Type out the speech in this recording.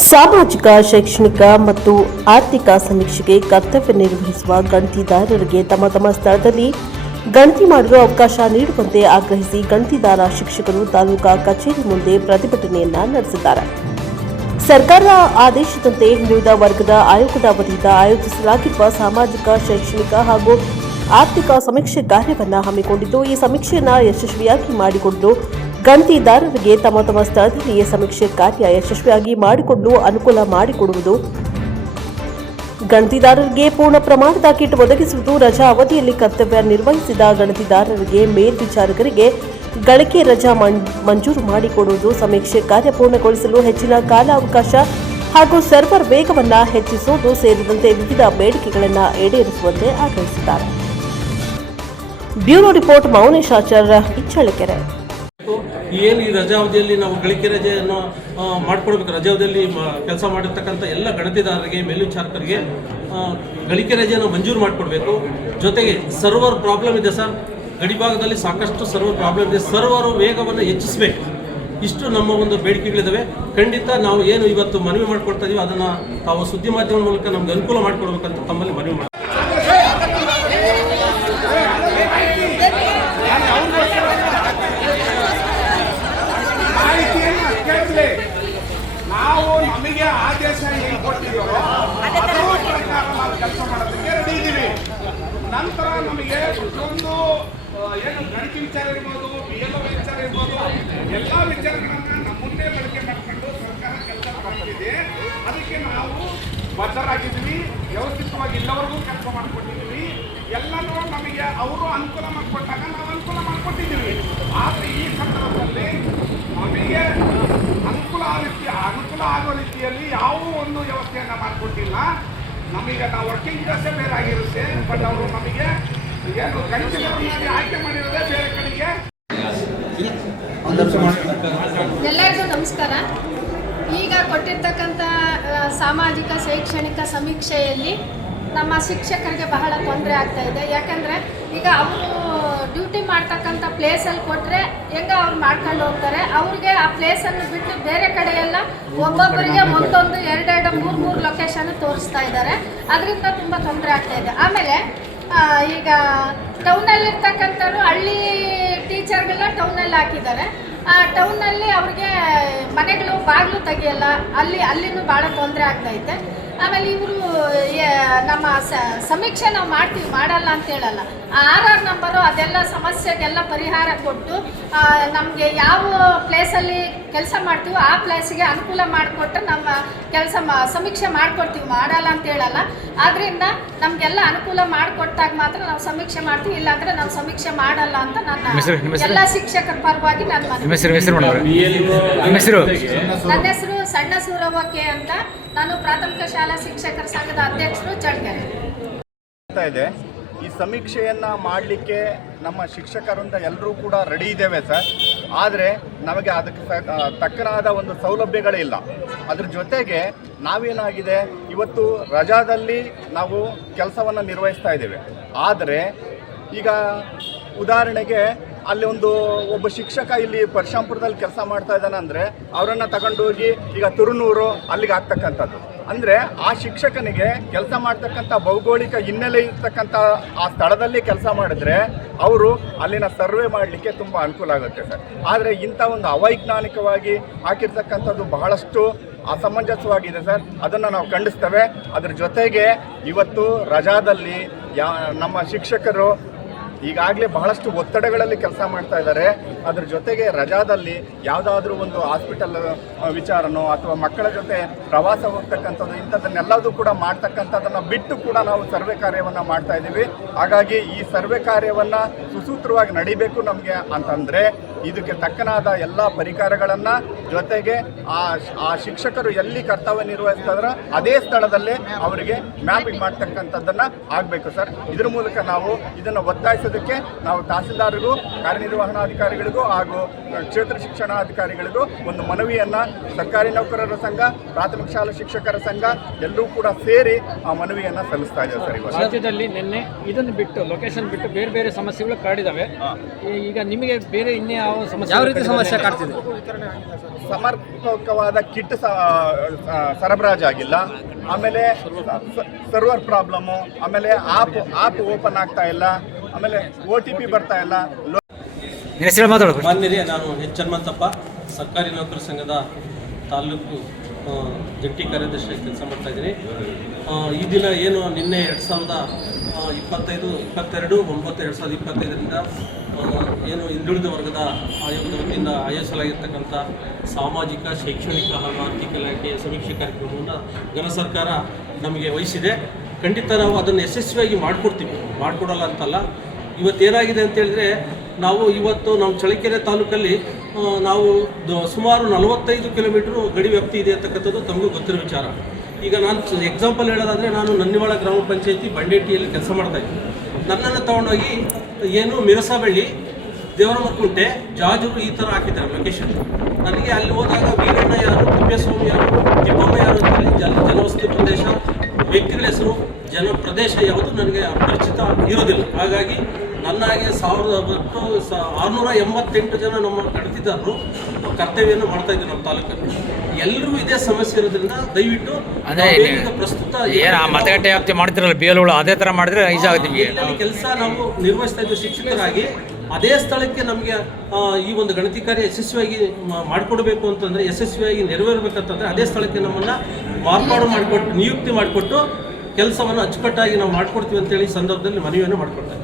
ಸಾಮಾಜಿಕ, ಶೈಕ್ಷಣಿಕ ಮತ್ತು ಆರ್ಥಿಕ ಸಮೀಕ್ಷೆಗೆ ಕರ್ತವ್ಯ ನಿರ್ವಹಿಸುವ ಗಣತಿದಾರರಿಗೆ ತಮ್ಮ ತಮ್ಮ ಸ್ಥಳದಲ್ಲಿ ಗಣತಿ ಮಾಡಲು ಅವಕಾಶ ನೀಡುವಂತೆ ಆಗ್ರಹಿಸಿ ಗಣತಿದಾರ ಶಿಕ್ಷಕರು ತಾಲೂಕಾ ಕಚೇರಿ ಮುಂದೆ ಪ್ರತಿಭಟನೆಯನ್ನ ನಡೆಸಿದ್ದಾರೆ. ಸರ್ಕಾರದ ಆದೇಶದಂತೆ ಹಿಂದುಳಿದ ವರ್ಗದ ಆಯೋಗದ ವತಿಯಿಂದ ಆಯೋಜಿಸಲಾಗಿರುವ ಸಾಮಾಜಿಕ, ಶೈಕ್ಷಣಿಕ ಹಾಗೂ ಆರ್ಥಿಕ ಸಮೀಕ್ಷೆ ಕಾರ್ಯವನ್ನು ಹಮ್ಮಿಕೊಂಡಿದ್ದು, ಈ ಸಮೀಕ್ಷೆಯನ್ನು ಯಶಸ್ವಿಯಾಗಿ ಮಾಡಿಕೊಂಡು ಗಣತಿದಾರರಿಗೆ ತಮ್ಮ ತಮ್ಮ ಸ್ಥಳದಲ್ಲಿಯೇ ಸಮೀಕ್ಷೆ ಕಾರ್ಯ ಯಶಸ್ವಿಯಾಗಿ ಮಾಡಿಕೊಂಡು ಅನುಕೂಲ ಮಾಡಿಕೊಡುವುದು, ಗಣತಿದಾರರಿಗೆ ಪೂರ್ಣ ಪ್ರಮಾಣದ ಕಿಟ್ ಒದಗಿಸುವುದು, ರಜಾ ಅವಧಿಯಲ್ಲಿ ಕರ್ತವ್ಯ ನಿರ್ವಹಿಸಿದ ಗಣತಿದಾರರಿಗೆ ಮೇಲ್ವಿಚಾರಕರಿಗೆ ಗಳಿಕೆ ರಜಾ ಮಂಜೂರು ಮಾಡಿಕೊಡುವುದು, ಸಮೀಕ್ಷೆ ಕಾರ್ಯ ಪೂರ್ಣಗೊಳಿಸಲು ಹೆಚ್ಚಿನ ಕಾಲಾವಕಾಶ ಹಾಗೂ ಸರ್ವರ್ ವೇಗವನ್ನು ಹೆಚ್ಚಿಸುವುದು ಸೇರಿದಂತೆ ವಿವಿಧ ಬೇಡಿಕೆಗಳನ್ನು ಈಡೇರಿಸುವಂತೆ ಆಗ್ರಹಿಸಿದ್ದಾರೆ. ಬ್ಯೂರೋ ರಿಪೋರ್ಟ್ ಮೌನೇಶ್ ಆಚಾರ್ಯ, ಚಳ್ಳಕೆರೆ. ಏನು ಈ ರಜಾವಧಿಯಲ್ಲಿ ನಾವು ಗಳಿಕೆ ರಜೆಯನ್ನು ಮಾಡಿಕೊಡ್ಬೇಕು. ರಜಾವಧಿಯಲ್ಲಿ ಕೆಲಸ ಮಾಡಿರ್ತಕ್ಕಂಥ ಎಲ್ಲ ಗಣತಿದಾರರಿಗೆ, ಮೇಲ್ವಿಚಾರಕರಿಗೆ ಗಳಿಕೆ ರಜೆಯನ್ನು ಮಂಜೂರು ಮಾಡಿಕೊಡ್ಬೇಕು. ಜೊತೆಗೆ ಸರ್ವರ್ ಪ್ರಾಬ್ಲಮ್ ಇದೆ ಸರ್, ಗಡಿಭಾಗದಲ್ಲಿ ಸಾಕಷ್ಟು ಸರ್ವರ್ ಪ್ರಾಬ್ಲಮ್ ಇದೆ. ಸರ್ವರ್ ವೇಗವನ್ನು ಹೆಚ್ಚಿಸಬೇಕು. ಇಷ್ಟು ನಮ್ಮ ಒಂದು ಬೇಡಿಕೆಗಳಿದ್ದಾವೆ. ಖಂಡಿತ ನಾವು ಏನು ಇವತ್ತು ಮನವಿ ಮಾಡಿಕೊಡ್ತಾ ಇದೀವಿ ಅದನ್ನು ತಾವು ಸುದ್ದಿ ಮಾಧ್ಯಮದ ಮೂಲಕ ನಮ್ಗೆ ಅನುಕೂಲ ಮಾಡಿಕೊಡ್ಬೇಕಂತ ತಮ್ಮಲ್ಲಿ ಮನವಿ ಮಾಡಿ. ನಾವು ನಮಗೆ ಆದೇಶ ಏನು ಕೊಟ್ಟಿದ್ದೀವೋ ಅದರ ಪ್ರಕಾರ ನಾವು ಕೆಲಸ ಮಾಡೋದಕ್ಕೆ ರೆಡಿ ಇದ್ದೀವಿ. ನಂತರ ನಮಗೆ ಪ್ರತಿಯೊಂದು ಏನು ಗಣತಿ ವಿಚಾರ ಇರ್ಬೋದು, BLO ವಿಚಾರ ಇರ್ಬೋದು, ಎಲ್ಲ ವಿಚಾರಗಳನ್ನ ನಮ್ಮ ಮುಂದೆ ಬಳಕೆ ಮಾಡಿಕೊಂಡು ಸರ್ಕಾರ ಕೆಲಸ ಮಾಡ್ತಿದೆ. ಅದಕ್ಕೆ ನಾವು ಬದ್ಧರಾಗಿದ್ದೀವಿ. ವ್ಯವಸ್ಥಿತವಾಗಿ ಎಲ್ಲವರೆಗೂ ಕೆಲಸ ಮಾಡಿಕೊಟ್ಟಿದ್ದೀವಿ. ಎಲ್ಲನೂ ನಮಗೆ ಅವರು ಅನುಕೂಲ ಮಾಡಿಕೊಟ್ಟಾಗ ನಾವು ಅನುಕೂಲ ಮಾಡಿಕೊಟ್ಟಿದ್ದೀವಿ. ಆದರೆ ಈ ಸಂದರ್ಭದಲ್ಲಿ ನಮಗೆ ಅನುಕೂಲ ಆಗೋ ರೀತಿಯಲ್ಲಿ ಯಾವ ಒಂದು ವ್ಯವಸ್ಥೆಯನ್ನು ಮಾಡಿಕೊಟ್ಟಿಲ್ಲ. ನಮಗೆ ನಾವು ವರ್ಕಿಂಗ್ ಡ್ರೆಸ್ಸೇ ಬೇರೆ ಆಗಿರುತ್ತೆ. ಬಟ್ ಅವರು ನಮಗೆ ಏನು ಗಣಿತವಾಗಿ ಆಯ್ಕೆ ಮಾಡಿರೋದೇ ಬೇರೆ ಕಡೆಗೆ. ಎಲ್ಲರಿಗೂ ನಮಸ್ಕಾರ. ಈಗ ಕೊಟ್ಟಿರ್ತಕ್ಕಂಥ ಸಾಮಾಜಿಕ, ಶೈಕ್ಷಣಿಕ ಸಮೀಕ್ಷೆಯಲ್ಲಿ ನಮ್ಮ ಶಿಕ್ಷಕರಿಗೆ ಬಹಳ ತೊಂದರೆ ಆಗ್ತಾ ಇದೆ. ಯಾಕಂದರೆ ಈಗ ಅವರು ಡ್ಯೂಟಿ ಮಾಡ್ತಕ್ಕಂಥ ಪ್ಲೇಸಲ್ಲಿ ಕೊಟ್ಟರೆ ಹೆಂಗೆ ಅವ್ರು ಮಾಡ್ಕೊಂಡು ಹೋಗ್ತಾರೆ. ಅವ್ರಿಗೆ ಆ ಪ್ಲೇಸನ್ನು ಬಿಟ್ಟು ಬೇರೆ ಕಡೆ ಎಲ್ಲ ಒಬ್ಬೊಬ್ಬರಿಗೆ ಒಂದೊಂದು 2-2, 3-3 ಲೊಕೇಶನ್ ತೋರಿಸ್ತಾ ಇದ್ದಾರೆ. ಅದರಿಂದ ತುಂಬ ತೊಂದರೆ ಆಗ್ತಾ ಇದೆ. ಆಮೇಲೆ ಈಗ ಟೌನಲ್ಲಿರ್ತಕ್ಕಂಥವ್ರು ಹಳ್ಳಿ ಟೀಚರ್ಗಳನ್ನ ಟೌನಲ್ಲಿ ಹಾಕಿದ್ದಾರೆ. ಆ ಟೌನಲ್ಲಿ ಅವ್ರಿಗೆ ಮನೆಗಳು ಬಾಗಿಲು ತೆಗಿಯಲ್ಲ. ಅಲ್ಲಿನೂ ಭಾಳ ತೊಂದರೆ ಆಗ್ತೈತೆ. ಆಮೇಲೆ ಇವರು ನಮ್ಮ ಸಮೀಕ್ಷೆ ನಾವು ಮಾಡ್ತೀವಿ, ಮಾಡಲ್ಲ ಅಂತ ಹೇಳಲ್ಲ. RR ನಂಬರು ಅದೆಲ್ಲ ಸಮಸ್ಯೆಗೆಲ್ಲ ಪರಿಹಾರ ಕೊಟ್ಟು ನಮಗೆ ಯಾವ ಪ್ಲೇಸಲ್ಲಿ ಕೆಲಸ ಮಾಡ್ತೀವೋ ಆ ಪ್ಲೇಸಿಗೆ ಅನುಕೂಲ ಮಾಡಿಕೊಟ್ಟು ನಮ್ಮ ಕೆಲಸ ಸಮೀಕ್ಷೆ ಮಾಡಿಕೊಡ್ತೀವಿ, ಮಾಡಲ್ಲ ಅಂತ ಹೇಳಲ್ಲ. ಆದ್ದರಿಂದ ನಮಗೆಲ್ಲ ಅನುಕೂಲ ಮಾಡಿಕೊಟ್ಟಾಗ ಮಾತ್ರ ನಾವು ಸಮೀಕ್ಷೆ ಮಾಡ್ತೀವಿ, ಇಲ್ಲಾಂದರೆ ನಾವು ಸಮೀಕ್ಷೆ ಮಾಡಲ್ಲ ಅಂತ ನನ್ನ ಎಲ್ಲ ಶಿಕ್ಷಕರ ಪರವಾಗಿ ನಾನು ನನ್ನ ಹೆಸರು ಸಣ್ಣ ಸೂರವ್ವ ಅಂತ. ನಾನು ಪ್ರಾಥಮಿಕ ಶಾಲಾ ಶಿಕ್ಷಕರ ಸಂಘದ ಅಧ್ಯಕ್ಷರು, ಚಳ್ಳಕೆರೆ. ಈ ಸಮೀಕ್ಷೆಯನ್ನು ಮಾಡಲಿಕ್ಕೆ ನಮ್ಮ ಶಿಕ್ಷಕರಿಂದ ಎಲ್ಲರೂ ಕೂಡ ರೆಡಿ ಇದ್ದೇವೆ ಸರ್. ಆದರೆ ನಮಗೆ ಅದಕ್ಕೆ ತಕ್ಕನಾದ ಒಂದು ಸೌಲಭ್ಯಗಳಿಲ್ಲ. ಅದ್ರ ಜೊತೆಗೆ ನಾವೇನಾಗಿದೆ, ಇವತ್ತು ರಜಾದಲ್ಲಿ ನಾವು ಕೆಲಸವನ್ನು ನಿರ್ವಹಿಸ್ತಾ ಇದ್ದೇವೆ. ಆದರೆ ಈಗ ಉದಾಹರಣೆಗೆ ಅಲ್ಲಿ ಒಬ್ಬ ಶಿಕ್ಷಕ ಇಲ್ಲಿ ಪರಶುರಾಂಪುರದಲ್ಲಿ ಕೆಲಸ ಮಾಡ್ತಾ ಇದ್ದಾನೆ ಅಂದರೆ ಅವರನ್ನು ತಗೊಂಡೋಗಿ ಈಗ ತುರುನೂರು ಅಲ್ಲಿಗೆ ಆಗ್ತಕ್ಕಂಥದ್ದು. ಅಂದರೆ ಆ ಶಿಕ್ಷಕನಿಗೆ ಕೆಲಸ ಮಾಡ್ತಕ್ಕಂಥ ಭೌಗೋಳಿಕ ಹಿನ್ನೆಲೆ ಇರ್ತಕ್ಕಂಥ ಆ ಸ್ಥಳದಲ್ಲಿ ಕೆಲಸ ಮಾಡಿದ್ರೆ ಅವರು ಅಲ್ಲಿನ ಸರ್ವೆ ಮಾಡಲಿಕ್ಕೆ ತುಂಬ ಅನುಕೂಲ ಆಗುತ್ತೆ ಸರ್. ಆದರೆ ಇಂಥ ಒಂದು ಅವೈಜ್ಞಾನಿಕವಾಗಿ ಹಾಕಿರ್ತಕ್ಕಂಥದ್ದು ಬಹಳಷ್ಟು ಅಸಮಂಜಸವಾಗಿದೆ ಸರ್. ಅದನ್ನು ನಾವು ಖಂಡಿಸ್ತೇವೆ. ಅದ್ರ ಜೊತೆಗೆ ಇವತ್ತು ರಜಾದಲ್ಲಿ ನಮ್ಮ ಶಿಕ್ಷಕರು ಈಗಾಗಲೇ ಬಹಳಷ್ಟು ಒತ್ತಡಗಳಲ್ಲಿ ಕೆಲಸ ಮಾಡ್ತಾ ಇದ್ದಾರೆ. ಅದ್ರ ಜೊತೆಗೆ ರಜಾದಲ್ಲಿ ಯಾವುದಾದ್ರೂ ಒಂದು ಹಾಸ್ಪಿಟಲ್ ವಿಚಾರನೋ ಅಥವಾ ಮಕ್ಕಳ ಜೊತೆ ಪ್ರವಾಸ ಹೋಗ್ತಕ್ಕಂಥದ್ದು ಇಂಥದ್ದನ್ನೆಲ್ಲದೂ ಕೂಡ ಮಾಡ್ತಕ್ಕಂಥದ್ದನ್ನು ಬಿಟ್ಟು ಕೂಡ ನಾವು ಸರ್ವೆ ಕಾರ್ಯವನ್ನು ಮಾಡ್ತಾ ಇದ್ದೀವಿ. ಹಾಗಾಗಿ ಈ ಸರ್ವೆ ಕಾರ್ಯವನ್ನು ಸುಸೂತ್ರವಾಗಿ ನಡಿಬೇಕು ನಮಗೆ ಅಂತಂದರೆ ಇದಕ್ಕೆ ತಕ್ಕನಾದ ಎಲ್ಲ ಪರಿಕರಗಳನ್ನು, ಜೊತೆಗೆ ಆ ಶಿಕ್ಷಕರು ಎಲ್ಲಿ ಕರ್ತವ್ಯ ನಿರ್ವಹಿಸ್ತಾರೋ ಅದೇ ಸ್ಥಳದಲ್ಲೇ ಅವರಿಗೆ ಮ್ಯಾಪಿಂಗ್ ಮಾಡ್ತಕ್ಕಂಥದ್ದನ್ನು ಆಗಬೇಕು ಸರ್. ಇದ್ರ ಮೂಲಕ ನಾವು ಇದನ್ನು ಒತ್ತಾಯಿಸೋದಕ್ಕೆ ನಾವು ತಹಸೀಲ್ದಾರ್ರಿಗೂ, ಕಾರ್ಯನಿರ್ವಹಣಾಧಿಕಾರಿಗಳಿಗೂ ಹಾಗೂ ಕ್ಷೇತ್ರ ಶಿಕ್ಷಣಾಧಿಕಾರಿಗಳಿಗೂ ಒಂದು ಮನವಿಯನ್ನು ಸರ್ಕಾರಿ ನೌಕರರ ಸಂಘ, ಪ್ರಾಥಮಿಕ ಶಾಲಾ ಶಿಕ್ಷಕರ ಸಂಘ ಎಲ್ಲರೂ ಕೂಡ ಸೇರಿ ಆ ಮನವಿಯನ್ನು ಸಲ್ಲಿಸ್ತಾ ಇದ್ದೇವೆ ಸರ್. ಇವತ್ತು ರಾಜ್ಯದಲ್ಲಿ ನಿನ್ನೆ ಇದನ್ನು ಬಿಟ್ಟು, ಲೊಕೇಶನ್ ಬಿಟ್ಟು ಬೇರೆ ಬೇರೆ ಸಮಸ್ಯೆಗಳು ಕಾಡಿದಾವೆ. ಈಗ ನಿಮಗೆ ಬೇರೆ ಇನ್ಯಾವ ಯಾವ ರೀತಿ ಸಮಸ್ಯೆ ಕಾಡ್ತಿದೆ? ಸಮರ್ಪಕವಾದ ಕಿಟ್ ಸರಬರಾಜಾಗಿಲ್ಲ, ಆಮೇಲೆ ಸರ್ವರ್ ಪ್ರಾಬ್ಲಮ್ಮು, ಆಮೇಲೆ ಆಪ್ ಓಪನ್ ಆಗ್ತಾ ಇಲ್ಲ, ಆಮೇಲೆ OTP ಬರ್ತಾ ಇಲ್ಲ. ಮಾನ್ಯರೇ, ನಾನು ಎಚ್ ಹನುಮಂತಪ್ಪ, ಸರ್ಕಾರಿ ನೌಕರ ಸಂಘದ ತಾಲೂಕು ಜಂಟಿ ಕಾರ್ಯದರ್ಶಿಯಾಗಿ ಕೆಲಸ ಮಾಡ್ತಾ ಇದ್ದೀನಿ. ಈ ದಿನ ಏನು ನಿನ್ನೆ 2022/2025ರಿಂದ ಏನು ಹಿಂದುಳಿದ ವರ್ಗದ ಆಯೋಗದ ವತಿಯಿಂದ ಆಯೋಜಿಸಲಾಗಿರ್ತಕ್ಕಂಥ ಸಾಮಾಜಿಕ, ಶೈಕ್ಷಣಿಕ ಹಾಗೂ ಆರ್ಥಿಕ ಇಲಾಖೆಯ ಸಮೀಕ್ಷೆ ಕಾರ್ಯಕ್ರಮವನ್ನು ಘನ ಸರ್ಕಾರ ನಮಗೆ ವಹಿಸಿದೆ. ಖಂಡಿತ ನಾವು ಅದನ್ನು ಯಶಸ್ವಿಯಾಗಿ ಮಾಡಿಕೊಡಲ್ಲ ಅಂತಲ್ಲ. ಇವತ್ತೇನಾಗಿದೆ ಅಂತೇಳಿದರೆ, ನಾವು ಇವತ್ತು ನಮ್ಮ ಚಳ್ಳಕೆರೆ ತಾಲೂಕಲ್ಲಿ ನಾವು ಸುಮಾರು 45 ಕಿಲೋಮೀಟ್ರು ಗಡಿ ವ್ಯಾಪ್ತಿ ಇದೆ ಅಂತಕ್ಕಂಥದ್ದು ತಮಗೂ ಗೊತ್ತಿರೋ ವಿಚಾರ. ಈಗ ನಾನು ಎಕ್ಸಾಂಪಲ್ ಹೇಳೋದಾದರೆ, ನಾನು ನನ್ನಿವಾಳ ಗ್ರಾಮ ಪಂಚಾಯತಿ ಬಂಡೇಟಿಯಲ್ಲಿ ಕೆಲಸ ಮಾಡ್ತಾಯಿದ್ದೆ. ನನ್ನನ್ನು ತೊಗೊಂಡೋಗಿ ಏನು ಮಿರಸಬಳ್ಳಿ, ದೇವರಮರಕುಂಟೆ, ಜಾಜೂರು ಈ ಥರ ಹಾಕಿದ್ದಾರೆ ಲೊಕೇಶನ್. ನನಗೆ ಅಲ್ಲಿ ಹೋದಾಗ ವೀರಣ್ಣ ಯಾರು, ತಿಪ್ಪೇಸ್ವಾಮಿ ಯಾರು, ತಿಪ್ಪಮ್ಮ ಯಾರು ಅಂತೇಳಿ ಜನವಸತಿ ಪ್ರದೇಶ, ವ್ಯಕ್ತಿಗಳ ಹೆಸರು, ಪ್ರದೇಶ ಯಾವುದು ನನಗೆ ಪರಿಚಿತ ಇರೋದಿಲ್ಲ. ಹಾಗಾಗಿ ನನ್ನಾಗೆ 1688 ಜನ ನಮ್ಮ ಗಣತಿದಾರರು ಕರ್ತವ್ಯವನ್ನು ಮಾಡ್ತಾ ಇದ್ದೀವಿ ನಮ್ಮ ತಾಲೂಕಲ್ಲಿ. ಎಲ್ಲರಿಗೂ ಇದೇ ಸಮಸ್ಯೆ ಇರೋದ್ರಿಂದ ದಯವಿಟ್ಟು ಪ್ರಸ್ತುತ ಮತಗಟ್ಟೆ ವ್ಯಾಪ್ತಿ ಮಾಡ್ತಿರಲ್ಲ BLOಗಳು, ಅದೇ ಥರ ಮಾಡಿದ್ರೆ ಈಜಿ ಆಗುತ್ತೆ ನಿಮಗೆ. ಕೆಲಸ ನಾವು ನಿರ್ವಹಿಸ್ತಾ ಇದ್ದೀವಿ ಶಿಕ್ಷಕರಾಗಿ. ಅದೇ ಸ್ಥಳಕ್ಕೆ ನಮಗೆ ಈ ಒಂದು ಗಣತಿ ಕಾರ್ಯ ಯಶಸ್ವಿಯಾಗಿ ಮಾಡಿಕೊಡ್ಬೇಕು ಅಂತಂದರೆ, ಯಶಸ್ವಿಯಾಗಿ ನೆರವೇರಬೇಕಂತಂದರೆ ಅದೇ ಸ್ಥಳಕ್ಕೆ ನಮ್ಮನ್ನು ಮಾರ್ಪಾಡು ಮಾಡಿಕೊಟ್ಟು, ನಿಯುಕ್ತಿ ಮಾಡಿಕೊಟ್ಟು ಕೆಲಸವನ್ನು ಅಚ್ಚುಕಟ್ಟಾಗಿ ನಾವು ಮಾಡಿಕೊಡ್ತೀವಿ ಅಂತೇಳಿ ಸಂದರ್ಭದಲ್ಲಿ ಮನವಿಯನ್ನು ಮಾಡಿಕೊಡ್ತೇವೆ.